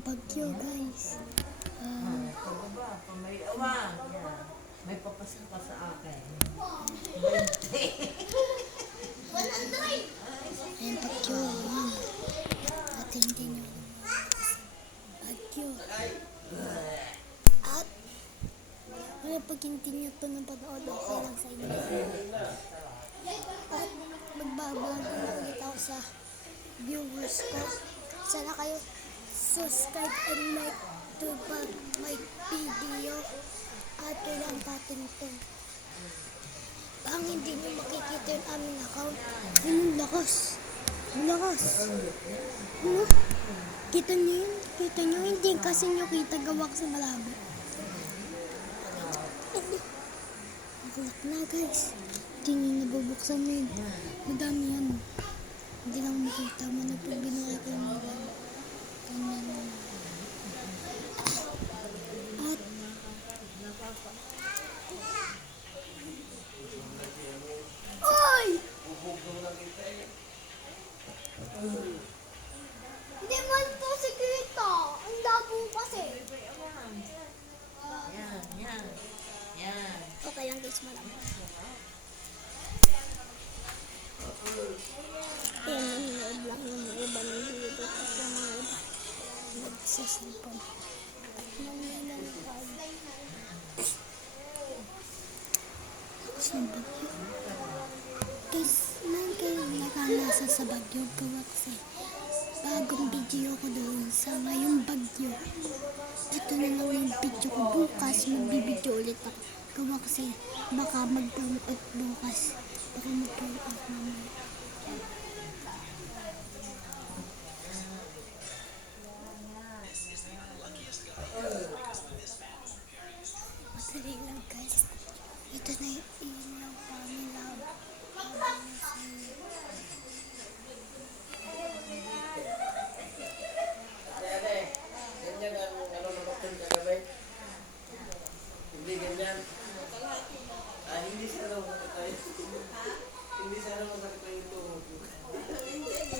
Ang bagyo, guys. May awan. May papasa pa sa akin. 20. Ayan, bagyo. Ayan. At hindi nyo bagyo. At wala pag hindi nyo ito ng panood, okay lang sa inyo. At magbabago na ulit ako sa viewers ko. Sana kayo subscribe and like to my video. At kailangan natin ito. Bang hindi nyo makikita yung aming account. Ang lakas. Ang lakas. Ano? Kita nyo yun? Kita nyo? Hindi kasi nyo kita, gawa kasi malabo. Nakulak na, guys. Hindi nyo nabubuksan yun. Madami yan. Hindi lang makita mo na pag binukay ko yung mga. Ganyan mo. At oy! Hindi man po sekreto. Ang labo kasi. Yan. Okay lang guys, malabo. Ayan, nanonood lang yung mga iba ng video. At yung mga iba nagsisilpon. At nangyayalagay. Saan bagyo? Guys, man kayo nakanasa sa bagyo. Gawa kasi bagong video ko doon sa ngayong bagyo. Ito na lang yung video ko. Bukas magbibideo ulit ako. Gawa kasi baka mag-turn out bukas. Baka mag-turn out mamaya. Madali lang guys. Ito na yung ilaw pa nila. Ganyan ang nabaktun kagabi. Hindi ganyan. Hindi sana makakita yung hindi sana makakita yung tuhod. Ito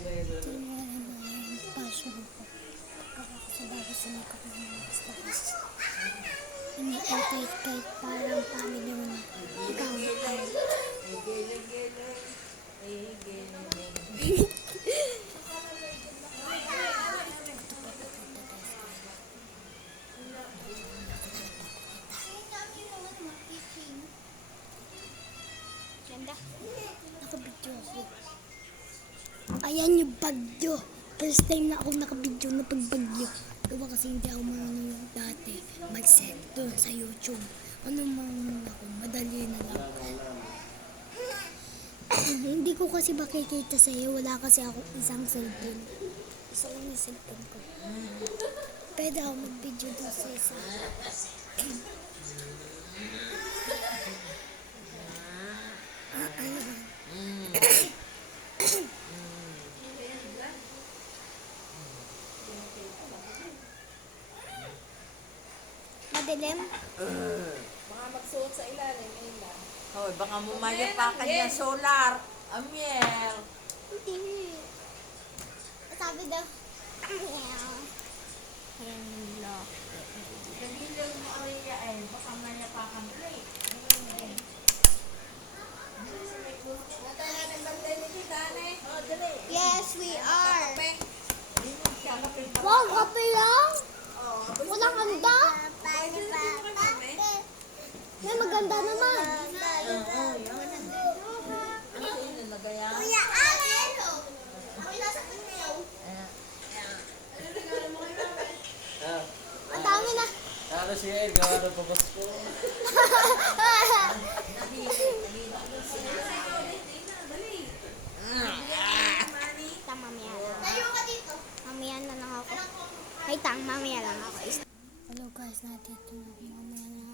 na yung passion ko. Kasi bago sumikap ng mga stars. Kahit parang family mo na. Ikaw. Ganda. Nakabidyo ako. Ayan yung bagyo. First time na ako nakabidyo na pagbagyo. Diba kasi hindi ako marunong dati mag-set doon sa YouTube. Ano marunong ako? Madali na lang. Hindi ko kasi makikita sa iyo. Wala kasi ako isang cellphone. Isa lang yung cellphone ko. Pwede ako mag-video doon sa isa. Madilim? Baka magsuot sa ilalim, ayun lang. Hoy, baka mumaya pa kanya solar. Amiel. Hindi. Sabi daw. Ayan yung lock. Kagilan mo Aria ay baka maya pa kang plate. Natayan ang bagay ni Tita, ane. Oh, dali. Yes, we are. Kape. Wow, kape lang? Walang handa? May maganda naman. Ano sa inyo nagaya? Kuya Allen! Ako'y nasa kunyaw. Ang dami na. Ano siya eh, gawa ng pabasko. Mamaya lang. Mamaya na lang ako. Ay, mamaya lang ako. Hello guys, natito na. Mamaya na